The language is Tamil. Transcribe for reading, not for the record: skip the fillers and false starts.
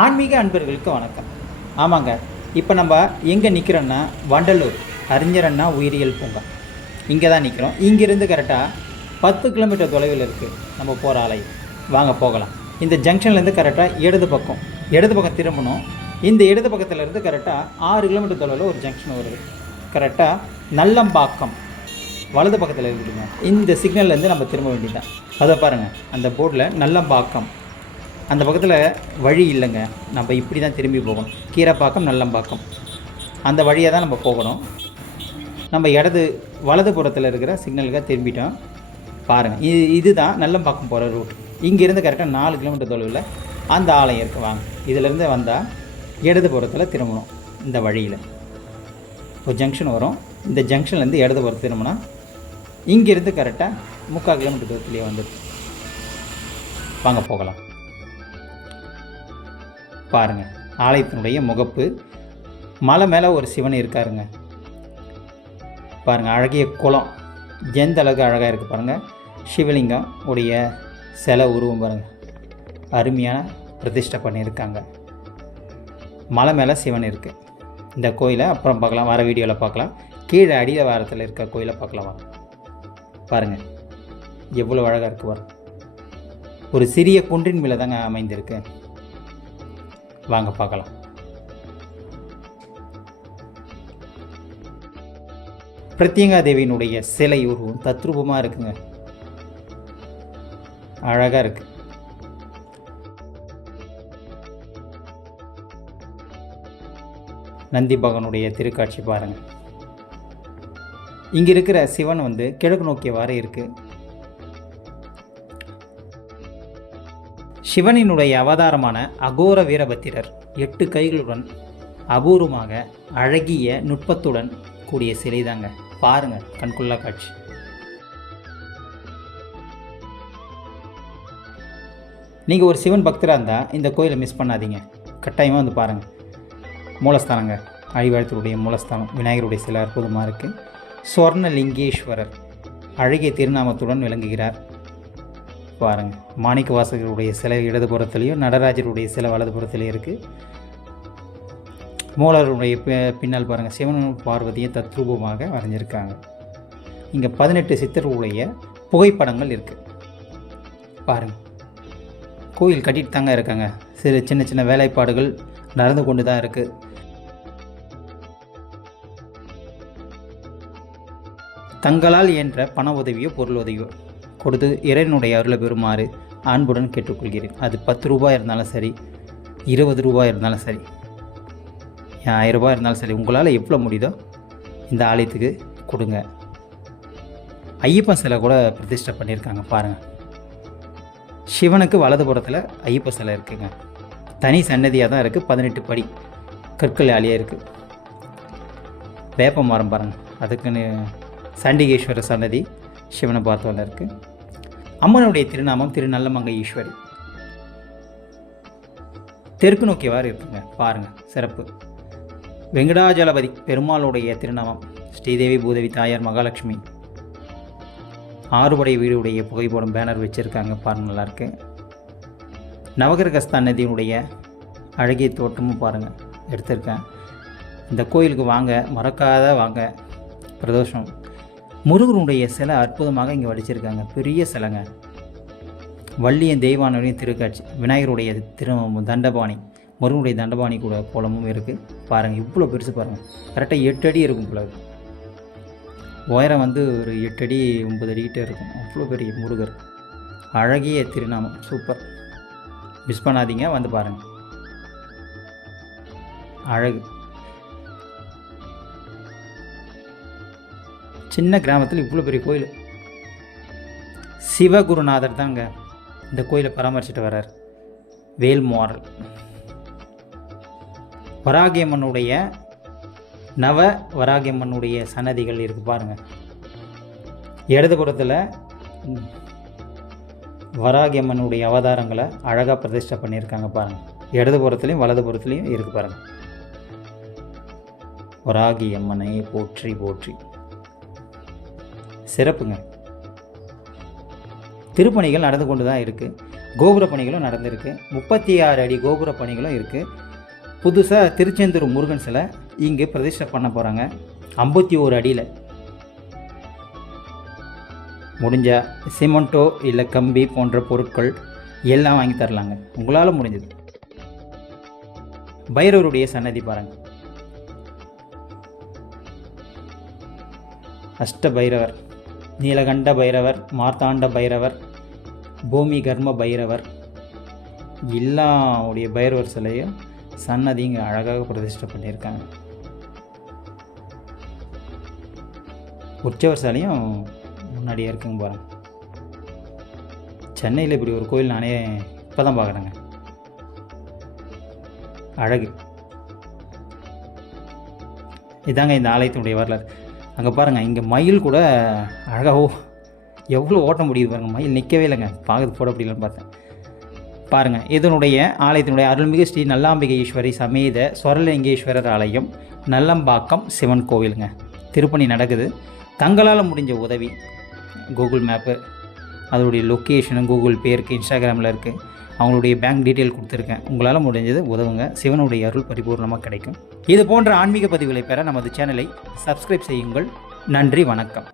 ஆன்மீக அன்பர்களுக்கு வணக்கம். ஆமாங்க, இப்போ நம்ம எங்கே நிற்கிறோன்னா வண்டலூர் அறிஞர் அண்ணா உயிரியல் பூங்கா. இங்கே தான் நிற்கிறோம். இங்கேருந்து கரெக்டாக 10 கிலோமீட்டர் தொலைவில் இருக்குது நம்ம போகிற ஆலயம். வாங்க போகலாம். இந்த ஜங்ஷன்லேருந்து கரெக்டாக இடது பக்கம் திரும்பணும். இந்த இடது பக்கத்துலேருந்து கரெக்டாக 6 கிலோமீட்டர் தொலைவில் ஒரு ஜங்ஷன் வருது. கரெக்டாக நல்லம்பாக்கம் வலது பக்கத்தில் இருக்குதுங்க. இந்த சிக்னல்லேருந்து நம்ம திரும்ப வேண்டியதான். அதை பாருங்கள், அந்த போர்டில் நல்லம்பாக்கம். அந்த பக்கத்தில் வழி இல்லைங்க, நம்ம இப்படி தான் திரும்பி போகணும். கீரைப்பாக்கம் நல்லம்பாக்கம் அந்த வழியாக தான் நம்ம போகணும். நம்ம வலது புறத்தில் இருக்கிற சிக்னலுக்காக திரும்பிட்டோம். பாருங்கள், இதுதான் நல்லம்பாக்கம் போகிற ரூட். இங்கேருந்து கரெக்டாக 4 கிலோமீட்டர் தொலைவில் அந்த ஆலயம் இருக்குது. வாங்க, இதிலேருந்து வந்தால் இடது புறத்தில் திரும்பணும். இந்த வழியில் ஒரு ஜங்ஷன் வரும். இந்த ஜங்ஷன்லேருந்து இடது புறத்து திரும்பினா இங்கேருந்து கரெக்டாக 3/4 கிலோமீட்டர் தூரத்துலேயே வந்துடுது. வாங்க போகலாம். பாருங்கள், ஆலயத்தினுடைய முகப்பு. மலை மேலே ஒரு சிவன் இருக்காருங்க. பாருங்கள், அழகிய குளம் எந்த அளவுக்கு அழகாக இருக்குது பாருங்கள். சிவலிங்கம் உடைய சிலை உருவம் பாருங்கள், அருமையான பிரதிஷ்டை பண்ணியிருக்காங்க. மலை மேலே சிவன் இருக்குது. இந்த கோயிலை அப்புறம் பார்க்கலாம், வர வீடியோவில் பார்க்கலாம். கீழே அடிய வாரத்தில் இருக்க கோயிலை பார்க்கலாம். பாருங்கள், எவ்வளோ அழகாக இருக்குது பாருங்கள். ஒரு சிறிய குன்றின் மேலே தாங்க அமைந்திருக்கு. வாங்க பார்க்கலாம். பிரத்யங்கா தேவியினுடைய சிலை உருவம் தத்ரூபமாக இருக்குங்க, அழகாக இருக்கு. நந்தி பகவானுடைய திருக்காட்சி பாருங்கள். இங்கே இருக்கிற சிவன் கிழக்கு நோக்கியவாறு இருக்குது. சிவனினுடைய அவதாரமான அகோர வீரபத்திரர் 8 கைகளுடன் அபூர்வமாக அழகிய நுட்பத்துடன் கூடிய சிலை தாங்க. பாருங்கள், கண்கொள்ளா காட்சி. நீங்கள் ஒரு சிவன் பக்தராக இருந்தால் இந்த கோயிலை மிஸ் பண்ணாதீங்க, கட்டாயமாக பாருங்கள். மூலஸ்தானங்க, அழிவாழ்த்தருடைய மூலஸ்தானம். விநாயகருடைய சிலை அற்புதமாக இருக்குது. ஸ்வர்ணலிங்கேஸ்வரர் அழகிய திருநாமத்துடன் விளங்குகிறார். பாருங்கள், மாணிக்க வாசகருடைய சிலை இடதுபுறத்துலேயும் நடராஜருடைய சிலை வலதுபுறத்துலேயும் இருக்குது. மூலருடைய பின்னால் பாருங்கள், சிவனும் பார்வதியும் தத்ரூபமாக வரைஞ்சிருக்காங்க. இங்கே 18 சித்தர்களுடைய புகைப்படங்கள் இருக்குது. பாருங்கள், கோயில் கட்டிட்டு தாங்க இருக்காங்க. சின்ன சின்ன வேலைப்பாடுகள் நடந்து கொண்டு தான் இருக்குது. தங்களால் இயன்ற பண உதவியோ பொருள் உதவியோ கொடுத்து இறைவனுடைய அருளை பெறுமாறு அன்புடன் கேட்டுக்கொள்கிறேன். அது 10 ரூபாய் இருந்தாலும் சரி, 20 ரூபாய் இருந்தாலும் சரி, 1000 ரூபாய் இருந்தாலும் சரி, உங்களால் எவ்வளோ முடியுதோ இந்த ஆலயத்துக்கு கொடுங்க. ஐயப்பன் சிலை கூட பிரதிஷ்டை பண்ணியிருக்காங்க பாருங்கள். சிவனுக்கு வலதுபுறத்தில் ஐயப்பன் சிலை இருக்குங்க. தனி சன்னதியாக தான் இருக்குது. 18 படி கற்கள் ஆலியாக இருக்குது. வேப்ப மரம் பாருங்கள், அதுக்குன்னு சண்டிகேஸ்வரர் சன்னதி சிவனை பார்த்தவங்க இருக்குது. அம்மனுடைய திருநாமம் திரு நல்லமங்கை ஈஸ்வரி. தெற்கு நோக்கியவாறு இருக்குங்க. பாருங்கள், சிறப்பு. வெங்கடாஜலபதி பெருமாளுடைய திருநாமம் ஸ்ரீதேவி பூதேவி தாயார் மகாலட்சுமி. 6 படை வீடுடைய புகைப்படம் பேனர் வச்சுருக்காங்க பாருங்கள், நல்லாயிருக்கு. நவகிரகஸ்தான் நதியினுடைய அழகிய தோட்டமும் பாருங்கள் எடுத்திருக்கேன். இந்த கோயிலுக்கு வாங்க, மறக்காத வாங்க. பிரதோஷம் முருகனுடைய சிலை அற்புதமாக இங்கே வடிச்சிருக்காங்க. பெரிய சிலைங்க. வள்ளியின் தெய்வானுடைய திருக்காட்சி. விநாயகருடைய தண்டபாணி, முருகனுடைய தண்டபாணி கூட கோலமும் இருக்குது. பாருங்கள், இவ்வளோ பெருசு பாருங்கள். கரெக்டாக 8 அடி இருக்கும் போல. உயரம் ஒரு 8 அடி 9 அடிக்கிட்டே இருக்கும். அவ்வளோ பெரிய முருகர். அழகிய திருநாமம், சூப்பர். மிஸ் பண்ணாதீங்க, பாருங்கள். அழகு. சின்ன கிராமத்தில் இவ்வளோ பெரிய கோயில். சிவகுருநாதர் தாங்க இந்த கோயிலை பராமரிச்சுட்டு வர்றார். வேல்மாறல். வராகியம்மனுடைய வராகியம்மனுடைய சன்னதிகள் இருக்குது பாருங்கள். இடதுபுறத்தில் வராகியம்மனுடைய அவதாரங்களை அழகாக பிரதிஷ்டை பண்ணியிருக்காங்க பாருங்கள். இடதுபுறத்துலேயும் வலதுபுறத்துலேயும் இருக்குது பாருங்கள். வராகியம்மனை போற்றி போற்றி. சிறப்புங்க. திருப்பணிகள் நடந்து கொண்டு தான் இருக்குது. கோபுர பணிகளும் நடந்திருக்கு. 36 அடி கோபுர பணிகளும் இருக்குது. புதுசாக திருச்செந்தூர் முருகன் சிலை இங்கே பிரதிஷ்டை பண்ண போகிறாங்க 51 அடியில். முடிஞ்சால் சிமெண்ட்டோ இல்லை கம்பி போன்ற பொருட்கள் எல்லாம் வாங்கி தரலாங்க, உங்களால் முடிஞ்சது. பைரவருடைய சன்னதி பாருங்கள். அஷ்ட பைரவர், நீலகண்ட பைரவர், மார்த்தாண்ட பைரவர், பூமி கர்ம பைரவர், எல்லாவுடைய பைரவர் சிலையும் சன்னதி இங்கே அழகாக பிரதிஷ்டை பண்ணியிருக்காங்க. உற்சவர் சிலையும் முன்னாடியே இருக்குங்க பாருங்கள். சென்னையில் இப்படி ஒரு கோயில் நானே இப்போ தான் பார்க்குறேங்க. அழகு. இதாங்க இந்த ஆலயத்தினுடைய வரலாறு. அங்கே பாருங்கள், இங்கே மயில் கூட அழகாக எவ்வளோ ஓட்ட முடியுது பாருங்கள். மயில் நிற்கவே இல்லைங்க, பார்க்கறது போட அப்படிலாம் பார்த்தேன். பாருங்கள், இதனுடைய ஆலயத்தினுடைய அருள்மிகு ஸ்ரீ நல்லாம்பிகை ஈஸ்வரி சமேத ஸ்வரலிங்கேஸ்வரர் ஆலயம், நல்லம்பாக்கம் சிவன் கோவிலுங்க. திருப்பணி நடக்குது. தங்களால் முடிஞ்ச உதவி, கூகுள் மேப்பு, அதோடைய லொக்கேஷனு கூகுள் பே இருக்குது, இன்ஸ்டாகிராமில் இருக்குது, அவங்களுடைய பேங்க் டீட்டெயில் கொடுத்துருக்கேன். உங்களால் முடிஞ்சது உதவுங்க. சிவனுடைய அருள் பரிபூர்ணமாக கிடைக்கும். இது போன்ற ஆன்மீக பதிவுகளை பெற நமது சேனலை சப்ஸ்கிரைப் செய்யுங்கள். நன்றி, வணக்கம்.